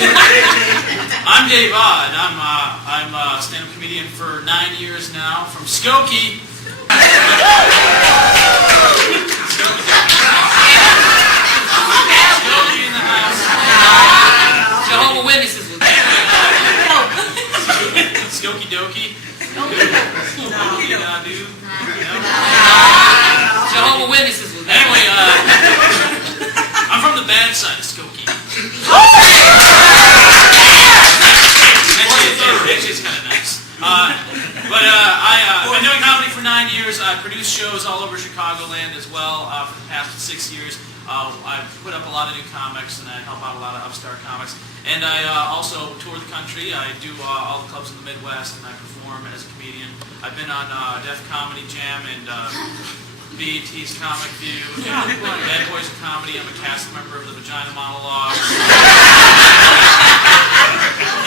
I'm Dave Odd. I'm a stand-up comedian for 9 years now from Skokie. Skokie in the house. Jehovah's Witnesses was there. Skokie Dokie. Jehovah's Witnesses was there. Anyway, I'm from the bad side of Skokie. Actually, it's kind of nice. I've been doing comedy for 9 years. I produce shows all over Chicagoland as well for the past 6 years. I've put up a lot of new comics, and I help out a lot of upstart comics. And I also tour the country. I do all the clubs in the Midwest, and I perform as a comedian. I've been on Def Comedy Jam and BET's Comic View, and Bad Boys of Comedy. I'm a cast member of the Vagina Monologues.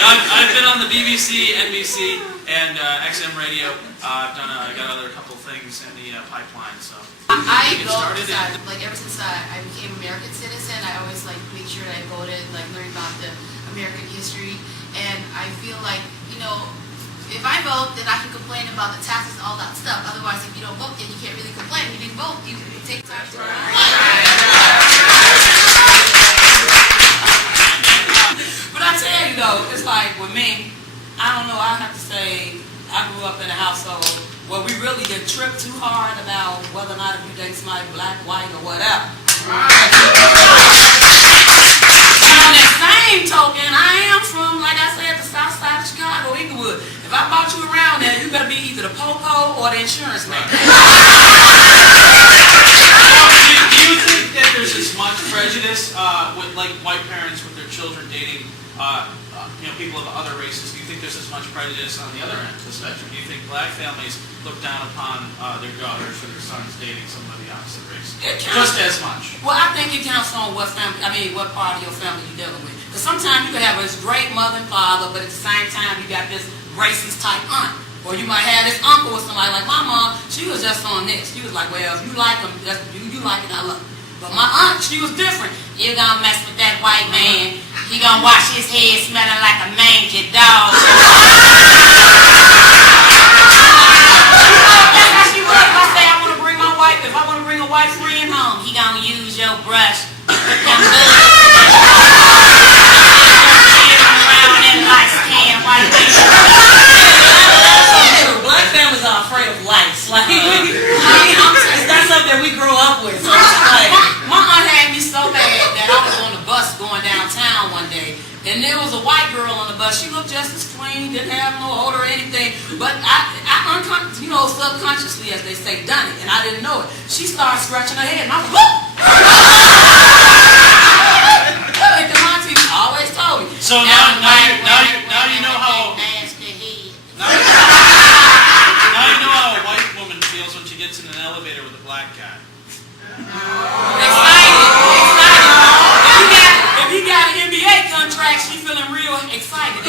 I've been on the BBC, NBC, and XM Radio. I got other couple things in the pipeline. So I vote like ever since I became an American citizen. I always like make sure that I voted, like learn about the American history, and I feel like if I vote, then I can complain about the taxes and all that stuff. Otherwise, if you don't vote, then you can't really complain. If you didn't vote, you can take time to But I tell you though, it's like with me, I don't know, I have to say, I grew up in a household where we really didn't trip too hard about whether or not if you date somebody black, white, or whatever. On that same token, I am from, like I said, the south side of Chicago, Inglewood. If I bought you around there, you better be either the po-po or the insurance man. Do you think that there's as much prejudice with like white parents with their children dating people of other races? Do you think there's as much prejudice on the other end of the spectrum? Do you think black families look down upon their daughters or their sons dating somebody of the opposite race? Just as much. Well, I think it counts on what part of your family you're dealing with. Because sometimes you could have this great mother and father, but at the same time you got this racist type aunt. Or you might have this uncle or somebody like my mom. She was just on this. She was like, well, if you like him, you like it, I love it. But my aunt, she was different. You're gonna mess with that white man. He gonna wash his head smelling like a mangy dog. That's how she was. If I say I want to bring my wife, if I want to bring a white friend home, he gonna use your brush. Put them around in light skin white people. Black families are afraid of lights. Like, that's something that we grew up with. So like, my aunt had me so bad that I was on the bus going downtown one day, and there was a white girl on the bus. She looked just as clean, didn't have no odor or anything, but I subconsciously, as they say, done it, and I didn't know it. She started scratching her head, and I was whoop! Like the auntie always told me. So now you know how. Now you know how a white woman feels when she gets in an elevator with a black guy. Excited. If he got an NBA contract, she feeling real excited.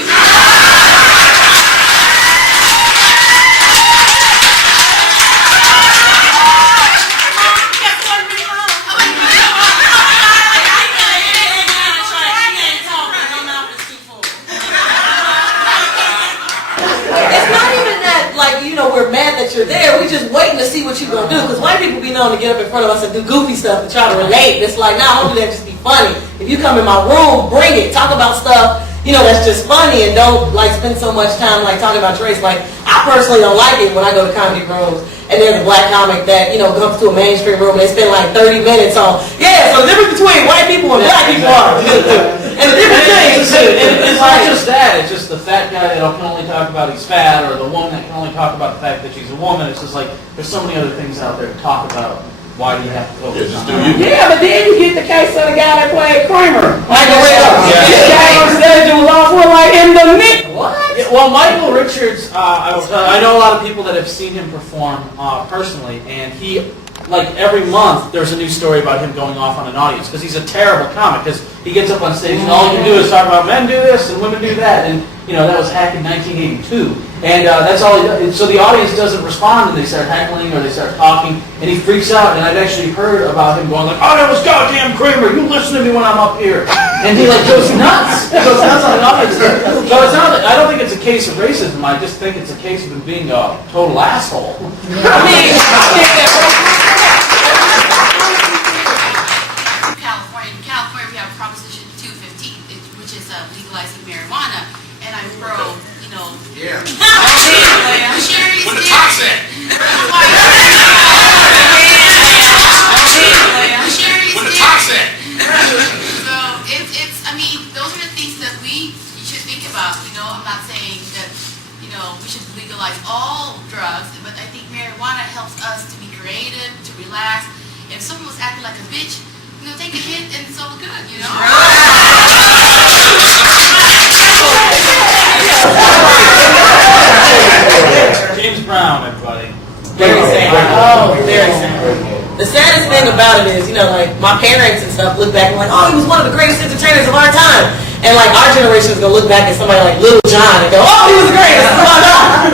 We're mad that you're there. We're just waiting to see what you're going to do. Because white people be known to get up in front of us and do goofy stuff to try to relate. It's like, nah, don't do that, just be funny. If you come in my room, bring it. Talk about stuff, that's just funny, and don't like spend so much time like talking about race. Like, I personally don't like it when I go to comedy rooms and there's a black comic that, comes to a mainstream room and they spend like 30 minutes on, so the difference between white people and black people are. And the different things. It's not just that. It's just the fat guy that can only talk about he's fat, or the woman that can only talk about the fact that she's a woman. It's just like there's so many other things out there to talk about. Why do you have to focus on that? Yeah, but then you get the case of the guy that played Kramer. Michael Richards. This guy on stage was off with like in the mix. What? Yeah, well, Michael Richards, I know a lot of people that have seen him perform personally, and he like every month there's a new story about him going off on an audience because he's a terrible comic because he gets up on stage and all he can do is talk about men do this and women do that, and that was Hack in 1982, and that's all he does. So the audience doesn't respond and they start heckling or they start talking, and he freaks out. And I've actually heard about him going like, "Oh, that was goddamn Kramer! You listen to me when I'm up here," and he like goes nuts. He goes nuts on an audience. So it's not. I don't think it's a case of racism. I just think it's a case of him being a total asshole. I think that In California, we have Proposition 215, which is legalizing marijuana, and I'm pro, Yeah. Sherry's When the there. top's in. Sherry's When the there. top's in. So I mean, those are the things that you should think about. I'm not saying that, we should legalize all drugs, but I think marijuana helps us to be creative, to relax. If someone was acting like a bitch, take a hit and it's all good, James Brown, everybody. very sad. Oh, very sad. The saddest thing about it is, like my parents and stuff look back and like, oh, he was one of the greatest entertainers of our time. And like our generation is gonna look back at somebody like Little John and go, oh, he was the greatest of our time.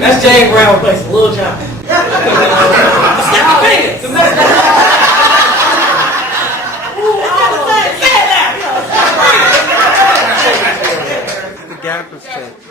That's James Brown replacing Little John. Snap your fingers. The gap is fixed.